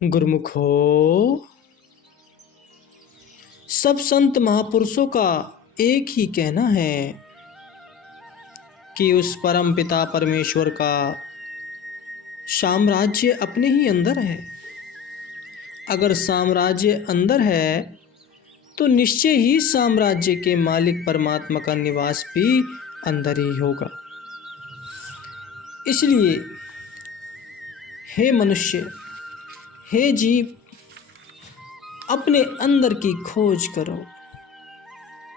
गुरुमुखो, सब संत महापुरुषों का एक ही कहना है कि उस परम पिता परमेश्वर का साम्राज्य अपने ही अंदर है। अगर साम्राज्य अंदर है तो निश्चय ही साम्राज्य के मालिक परमात्मा का निवास भी अंदर ही होगा। इसलिए हे मनुष्य, हे जीव, अपने अंदर की खोज करो।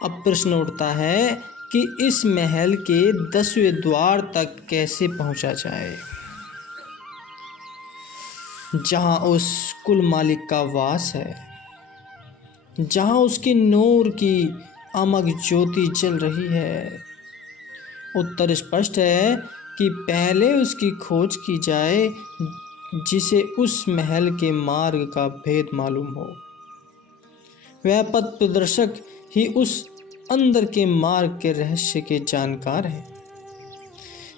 अब प्रश्न उठता है कि इस महल के 10वें द्वार तक कैसे पहुंचा जाए, जहां उस कुल मालिक का वास है, जहां उसके नूर की अमग ज्योति जल रही है। उत्तर स्पष्ट है कि पहले उसकी खोज की जाए जिसे उस महल के मार्ग का भेद मालूम हो। वह पथ प्रदर्शक ही उस अंदर के मार्ग के रहस्य के जानकार है।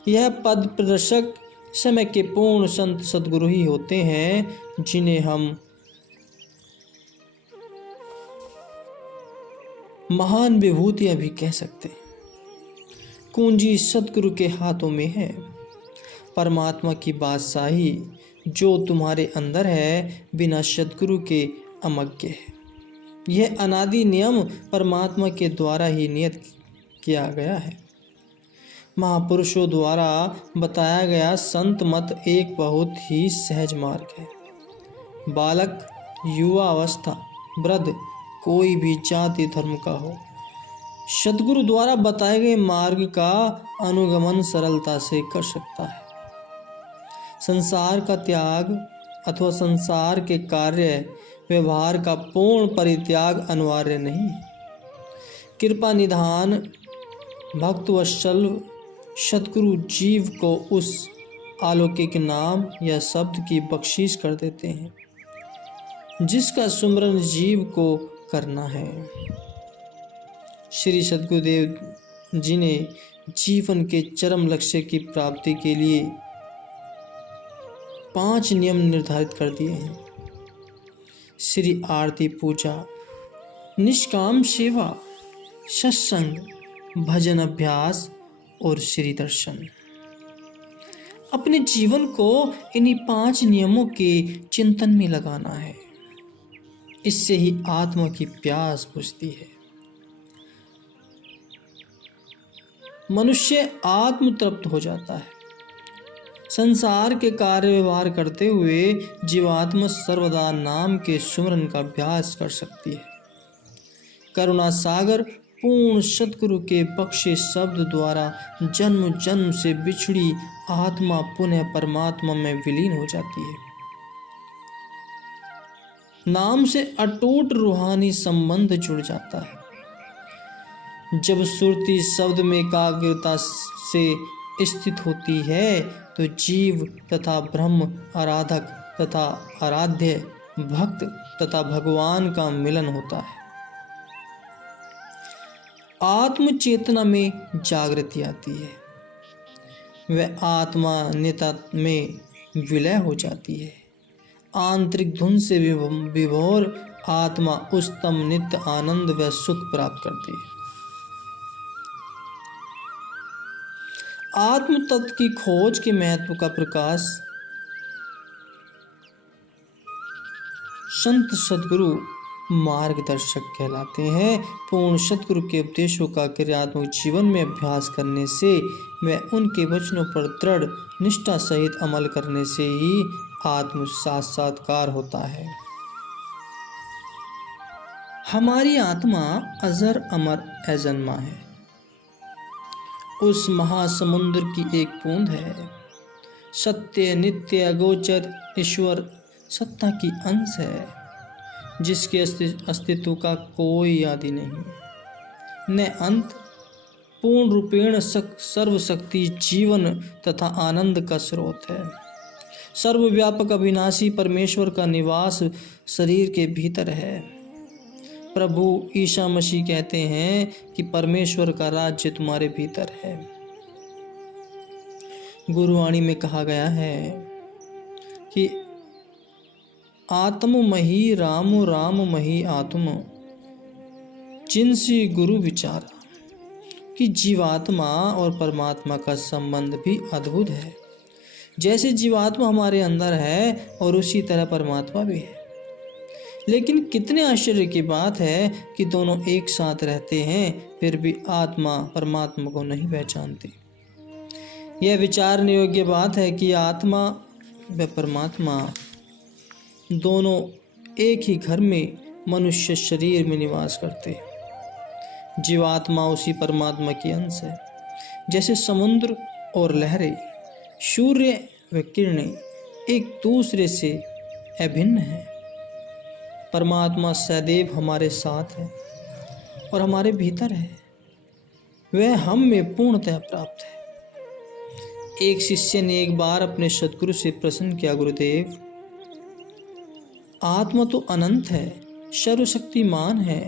यह पद प्रदर्शक समय के पूर्ण संत सद्गुरु ही होते हैं, जिन्हें हम महान विभूतियां भी कह सकते हैं। कुंजी सद्गुरु के हाथों में है। परमात्मा की बादशाही जो तुम्हारे अंदर है, बिना सद्गुरु के अमग्य है। यह अनादि नियम परमात्मा के द्वारा ही नियत किया गया है। महापुरुषों द्वारा बताया गया संत मत एक बहुत ही सहज मार्ग है। बालक, युवा अवस्था, वृद्ध, कोई भी जाति धर्म का हो, सद्गुरु द्वारा बताए गए मार्ग का अनुगमन सरलता से कर सकता है। संसार का त्याग अथवा संसार के कार्य व्यवहार का पूर्ण परित्याग अनिवार्य नहीं है। कृपा निधान भक्तवत्सल सद्गुरु जीव को उस अलौकिक नाम या शब्द की बख्शीश कर देते हैं जिसका सुमरन जीव को करना है। श्री सद्गुरुदेव जी ने जीवन के चरम लक्ष्य की प्राप्ति के लिए 5 नियम निर्धारित कर दिए हैं। श्री आरती पूजा, निष्काम सेवा, सत्संग, भजन अभ्यास और श्री दर्शन। अपने जीवन को इन्हीं 5 नियमों के चिंतन में लगाना है। इससे ही आत्मा की प्यास बुझती है। मनुष्य आत्म तृप्त हो जाता है। संसार के कार्य व्यवहार करते हुए जीवात्मा सर्वदा नाम के सुमरन का अभ्यास कर सकती है। करुणा सागर पूर्ण सद्गुरु के बख्शे शब्द द्वारा जन्म जन्म से बिछड़ी आत्मा पुनः परमात्मा में विलीन हो जाती है। नाम से अटूट रूहानी संबंध जुड़ जाता है। जब सुरती शब्द में एकाग्रता से स्थित होती है तो जीव तथा ब्रह्म, आराधक तथा आराध्य, भक्त तथा भगवान का मिलन होता है। आत्म चेतना में जागृति आती है। वह आत्मा निता में विलय हो जाती है। आंतरिक धुन से विभोर आत्मा उच्चतम नित्य आनंद व सुख प्राप्त करती है। आत्म तत्व की खोज के महत्व का प्रकाश संत सद्गुरु मार्गदर्शक कहलाते हैं। पूर्ण सद्गुरु के उपदेशों का क्रियात्मक जीवन में अभ्यास करने से व उनके वचनों पर दृढ़ निष्ठा सहित अमल करने से ही आत्म साक्षात्कार होता है। हमारी आत्मा अजर अमर अजन्मा है। उस महासमुद्र की एक बूंद है। सत्य, नित्य, अगोचर ईश्वर सत्ता की अंश है, जिसके अस्तित्व का कोई आदि नहीं, न अंत, पूर्ण रूपेण सर्वशक्ति, जीवन तथा आनंद का स्रोत है। सर्वव्यापक अविनाशी परमेश्वर का निवास शरीर के भीतर है। प्रभु ईसा मसीह कहते हैं कि परमेश्वर का राज्य तुम्हारे भीतर है। गुरुवाणी में कहा गया है कि आत्ममही राम राममही आत्म, जिनसे गुरु विचारा। कि जीवात्मा और परमात्मा का संबंध भी अद्भुत है। जैसे जीवात्मा हमारे अंदर है और उसी तरह परमात्मा भी है। लेकिन कितने आश्चर्य की बात है कि दोनों एक साथ रहते हैं, फिर भी आत्मा परमात्मा को नहीं पहचानती। यह विचारने योग्य बात है कि आत्मा व परमात्मा दोनों एक ही घर में मनुष्य शरीर में निवास करते हैं। जीवात्मा उसी परमात्मा की अंश है। जैसे समुद्र और लहरें, सूर्य व किरणें एक दूसरे से अभिन्न हैं, परमात्मा सदैव हमारे साथ है और हमारे भीतर है। वह हम में पूर्णतः प्राप्त है। एक शिष्य ने एक बार अपने सद्गुरु से प्रश्न किया, गुरुदेव, आत्मा तो अनंत है, सर्वशक्तिमान है,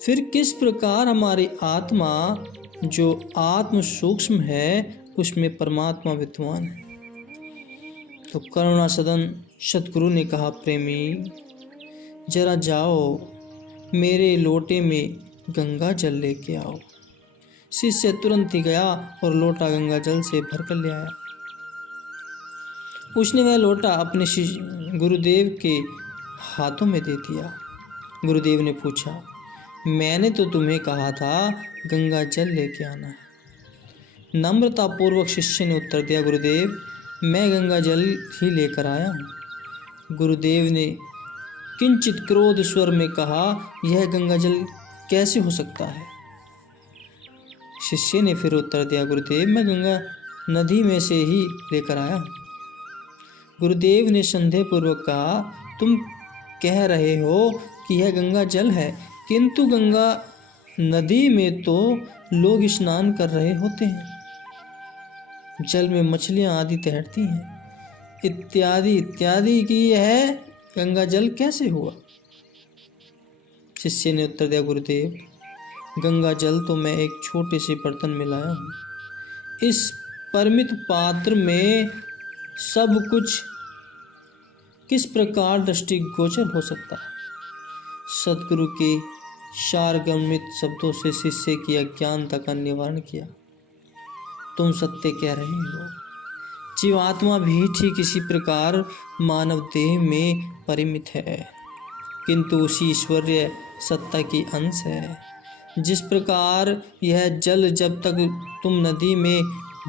फिर किस प्रकार हमारी आत्मा जो आत्म सूक्ष्म है उसमें परमात्मा विद्यमान है? तो करुणा सदन सद्गुरु ने कहा, प्रेमी, जरा जाओ मेरे लोटे में गंगा जल लेके आओ। शिष्य तुरंत ही गया और लोटा गंगा जल से भरकर ले आया। उसने वह लोटा अपने गुरुदेव के हाथों में दे दिया। गुरुदेव ने पूछा, मैंने तो तुम्हें कहा था गंगा जल लेके आना है। नम्रतापूर्वक शिष्य ने उत्तर दिया, गुरुदेव, मैं गंगा जल ही लेकर आया हूँ। गुरुदेव ने किंचित क्रोध स्वर में कहा, यह गंगा जल कैसे हो सकता है? शिष्य ने फिर उत्तर दिया, गुरुदेव, मैं गंगा नदी में से ही लेकर आया हूँ। गुरुदेव ने संदेहपूर्वक कहा, तुम कह रहे हो कि यह गंगा जल है, किंतु गंगा नदी में तो लोग स्नान कर रहे होते हैं, जल में मछलियां आदि तैरती हैं, इत्यादि इत्यादि की यह गंगा जल कैसे हुआ? शिष्य ने उत्तर दिया, गुरुदेव, गंगा जल तो मैं एक छोटे से बर्तन में लाया हूँ। इस परिमित पात्र में सब कुछ किस प्रकार दृष्टिगोचर हो सकता है? सद्गुरु के सारगर्भित शब्दों से शिष्य की अज्ञानता का निवारण किया। तुम सत्य कह रहे हो, जीवात्मा भी ठीक इसी प्रकार मानव देह में परिमित है, किंतु उसी ईश्वरीय सत्ता की अंश है। जिस प्रकार यह जल जब तक तुम नदी में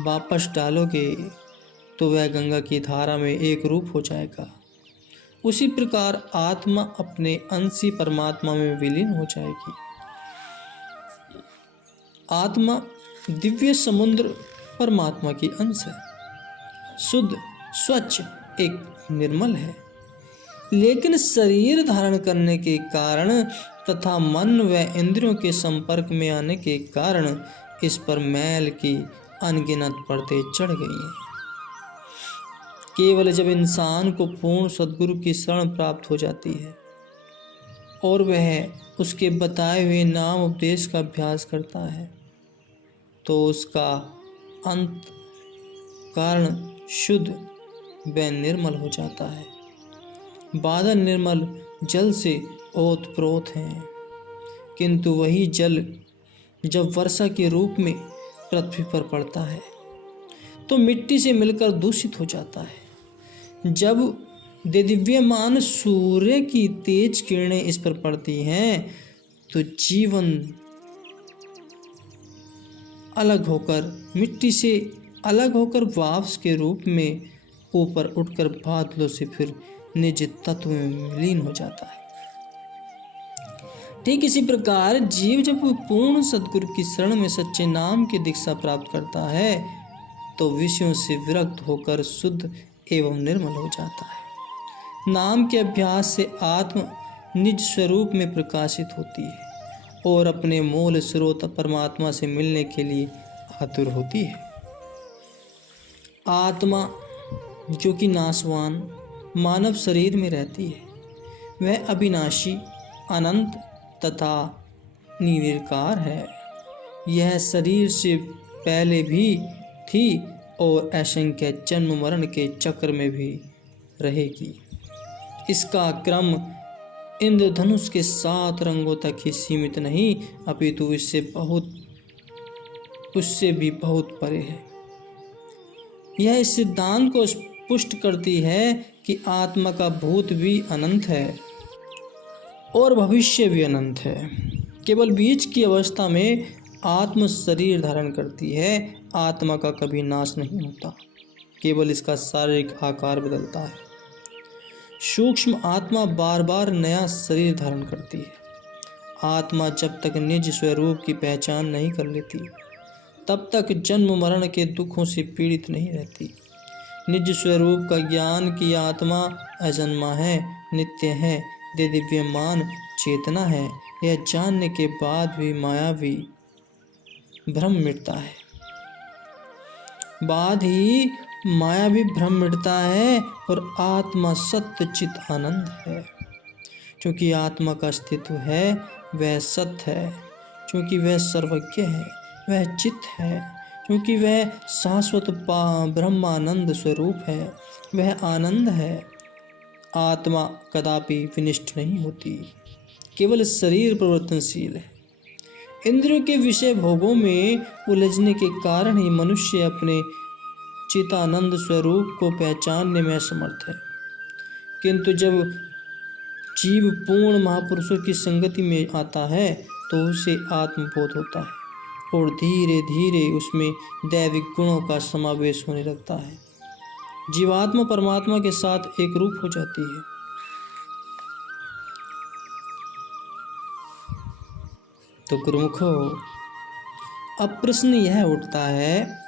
वापस डालोगे तो वह गंगा की धारा में एक रूप हो जाएगा, उसी प्रकार आत्मा अपने अंशी परमात्मा में विलीन हो जाएगी। आत्मा दिव्य समुद्र परमात्मा की अंश है, शुद्ध, स्वच्छ, एक निर्मल है, लेकिन शरीर धारण करने के कारण तथा मन व इंद्रियों के संपर्क में आने के कारण इस पर मैल की अनगिनत परतें चढ़ गई हैं। केवल जब इंसान को पूर्ण सद्गुरु की शरण प्राप्त हो जाती है और वह उसके बताए हुए नाम उपदेश का अभ्यास करता है तो उसका अंत कारण शुद्ध व निर्मल हो जाता है। बादल निर्मल जल से ओतप्रोत हैं, किंतु वही जल जब वर्षा के रूप में पृथ्वी पर पड़ता है तो मिट्टी से मिलकर दूषित हो जाता है। जब दिव्यमान सूर्य की तेज किरणें इस पर पड़ती हैं तो जीवन अलग होकर, मिट्टी से अलग होकर वाष्प के रूप में ऊपर उठकर बादलों से फिर निज तत्व में विलीन हो जाता है। ठीक इसी प्रकार जीव जब पूर्ण सद्गुरु की शरण में सच्चे नाम की दीक्षा प्राप्त करता है तो विषयों से विरक्त होकर शुद्ध एवं निर्मल हो जाता है। नाम के अभ्यास से आत्म निज स्वरूप में प्रकाशित होती है और अपने मूल स्रोत परमात्मा से मिलने के लिए आतुर होती है। आत्मा जो कि नाशवान मानव शरीर में रहती है, वह अविनाशी, अनंत तथा निर्विकार है। यह शरीर से पहले भी थी और असंख्य जन्म मरण के चक्र में भी रहेगी। इसका क्रम इंद्रधनुष के 7 रंगों तक ही सीमित नहीं, अपितु उससे भी बहुत परे है। यह इस सिद्धांत को पुष्ट करती है कि आत्मा का भूत भी अनंत है और भविष्य भी अनंत है। केवल बीज की अवस्था में आत्म शरीर धारण करती है। आत्मा का कभी नाश नहीं होता, केवल इसका शारीरिक आकार बदलता है। सूक्ष्म आत्मा बार बार नया शरीर धारण करती है। आत्मा जब तक निज स्वरूप की पहचान नहीं कर लेती, तब तक जन्म मरण के दुखों से पीड़ित नहीं रहती। निज स्वरूप का ज्ञान की आत्मा अजन्मा है, नित्य है, दिव्यमान चेतना है, यह जानने के बाद भी मायावी भ्रम मिटता है। और आत्मा सत्य चित आनंद है। क्योंकि आत्मा का अस्तित्व है, वह सत्य है। क्योंकि वह सर्वज्ञ है, वह चित है। क्योंकि वह शाश्वत ब्रह्मानंद स्वरूप है, वह आनंद है। आत्मा कदापि विनिष्ट नहीं होती, केवल शरीर परिवर्तनशील है। इंद्रियों के विषय भोगों में उलझने के कारण ही मनुष्य अपने चितानंद स्वरूप को पहचानने में असमर्थ है। किंतु जब जीव पूर्ण महापुरुषों की संगति में आता है तो उसे आत्मबोध होता है और धीरे धीरे उसमें दैविक गुणों का समावेश होने लगता है। जीवात्मा परमात्मा के साथ एक रूप हो जाती है। तो गुरुमुखो, अब प्रश्न यह उठता है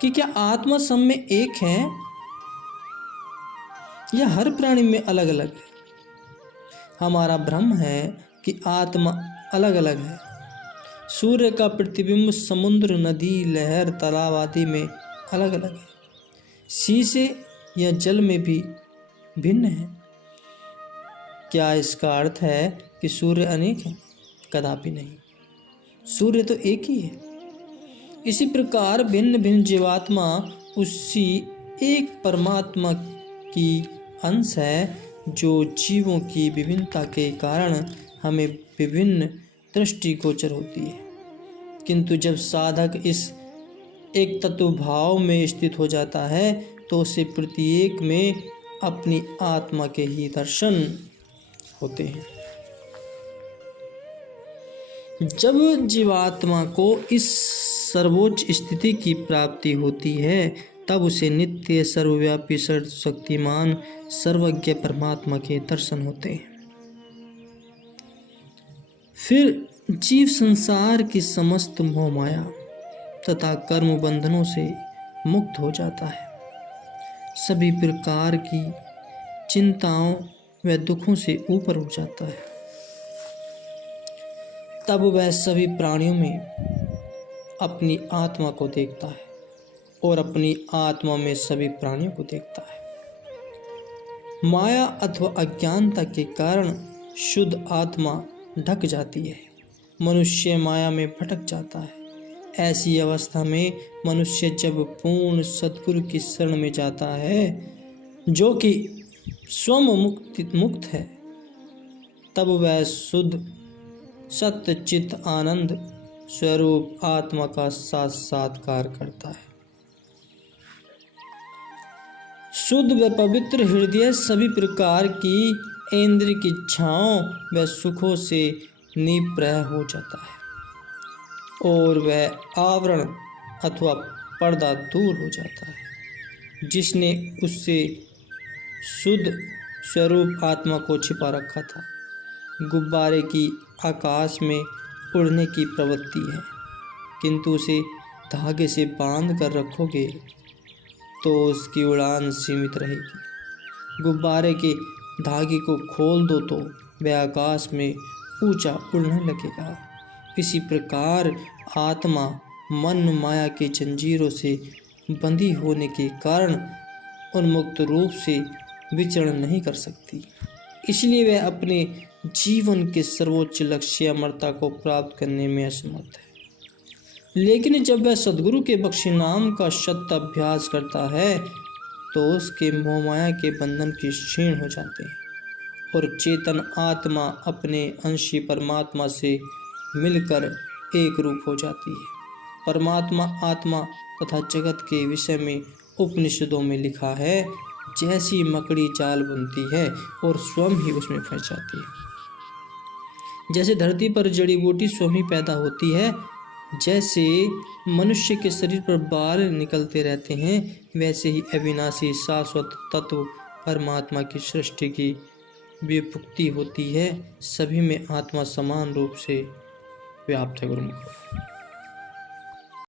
कि क्या आत्मा सब में एक है या हर प्राणी में अलग अलग है? हमारा भ्रम है कि आत्मा अलग अलग है। सूर्य का प्रतिबिंब समुद्र, नदी, लहर, तालाब आदि में अलग अलग है। शीशे या जल में भी भिन्न है। क्या इसका अर्थ है कि सूर्य अनेक है? कदापि नहीं, सूर्य तो एक ही है। इसी प्रकार भिन्न भिन्न जीवात्मा उसी एक परमात्मा की अंश है, जो जीवों की विभिन्नता के कारण हमें विभिन्न दृष्टिगोचर होती है। किंतु जब साधक इस एक तत्व भाव में स्थित हो जाता है तो उसे प्रत्येक में अपनी आत्मा के ही दर्शन होते हैं। जब जीवात्मा को इस सर्वोच्च स्थिति की प्राप्ति होती है, तब उसे नित्य सर्वव्यापी सर्वशक्तिमान सर्वज्ञ परमात्मा के दर्शन होते हैं। फिर जीव संसार की समस्त मोह माया तथा कर्म बंधनों से मुक्त हो जाता है। सभी प्रकार की चिंताओं व दुखों से ऊपर उठ जाता है। तब वह सभी प्राणियों में अपनी आत्मा को देखता है और अपनी आत्मा में सभी प्राणियों को देखता है। माया अथवा अज्ञानता के कारण शुद्ध आत्मा ढक जाती है। मनुष्य माया में भटक जाता है। ऐसी अवस्था में मनुष्य जब पूर्ण सद्गुरु की शरण में जाता है, जो कि स्वयं मुक्त है, तब वह शुद्ध सत्य चित आनंद स्वरूप आत्मा का साक्षात्कार करता है। शुद्ध व पवित्र हृदय सभी प्रकार की इंद्रिय की इच्छाओं व सुखों से निवृत्त हो जाता है और वह आवरण अथवा पर्दा दूर हो जाता है, जिसने उससे शुद्ध स्वरूप आत्मा को छिपा रखा था। गुब्बारे की आकाश में उड़ने की प्रवृत्ति है, किंतु उसे धागे से बांध कर रखोगे तो उसकी उड़ान सीमित रहेगी। गुब्बारे के धागे को खोल दो तो वह आकाश में ऊंचा उड़ने लगेगा। इसी प्रकार आत्मा मन माया की जंजीरों से बंधी होने के कारण उन्मुक्त रूप से विचरण नहीं कर सकती। इसलिए वह अपने जीवन के सर्वोच्च लक्ष्य अमरता को प्राप्त करने में असमर्थ है। लेकिन जब वह सद्गुरु के बख्शे नाम का सत्य अभ्यास करता है तो उसके मोहमाया के बंधन की क्षीण हो जाते हैं और चेतन आत्मा अपने अंशी परमात्मा से मिलकर एक रूप हो जाती है। परमात्मा आत्मा तथा जगत के विषय में उपनिषदों में लिखा है, जैसी मकड़ी जाल बुनती है और स्वयं ही उसमें फंस जाती है। जैसे धरती पर जड़ी बूटी स्वयं ही पैदा होती है, जैसे मनुष्य के शरीर पर बाल निकलते रहते हैं, वैसे ही अविनाशी शाश्वत तत्व परमात्मा की सृष्टि की व्युत्पत्ति होती है। सभी में आत्मा समान रूप से व्याप्त है। गुरुमुख।